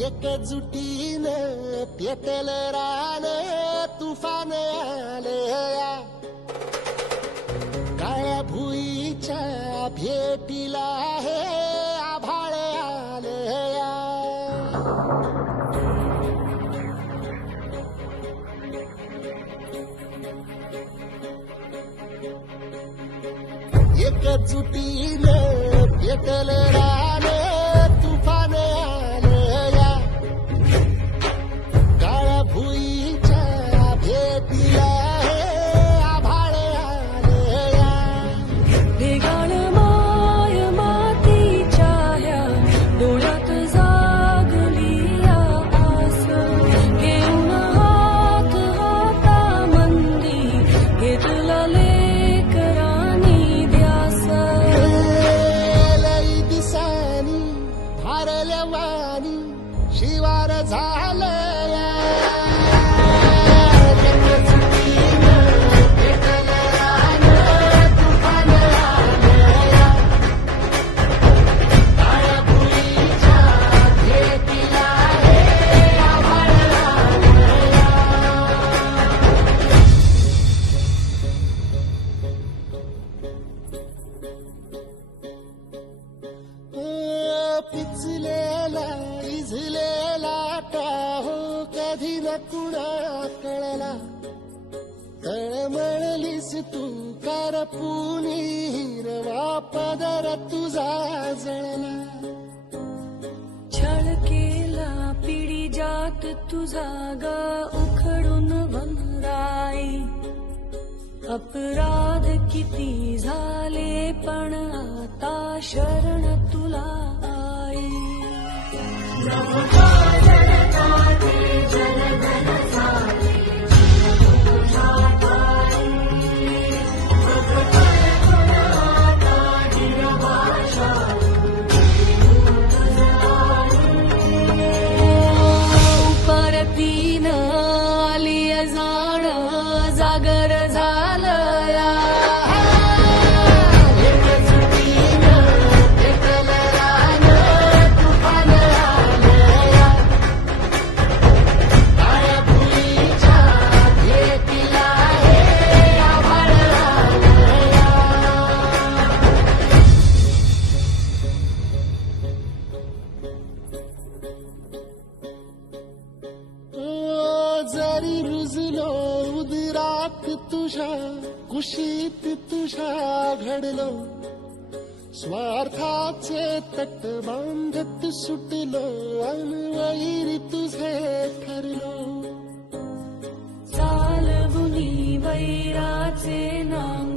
एकजुटीनं पेटलं रान तुफान आलया काळ्या भुईच्या भेटीला हे आभाळ आलया एकजुटीनं पेटलं रान तुफान आलया काळ्या भुईच्या भेटीला हे आभाळ आलया वेगाण माय मातीच्या ह्या डोळ्यात जागली आस घेऊन हात हातामंदी घेतला लेकरांनी ध्यास लई दिसानी भारल्या वाणी शिवार झालया पिचलेला इझलेला टाहो कधी न कुणा कळला तळमळलीस तू कारपुनी हिरवा पदर तुझा जळला छळ केला पिढी जात तुझा ग उखडून वंगाई अपराध किती झाले पण आता शरण तुला आई परतीन आली जाण जागर झालया जरी रुजलो उदरात तुझ्या कुशीत तुझ्या घडलो स्वार्थाचे तट बांधत सुटलो अनवैरी तुझे ठरलो चालवुनी वैराचे नाम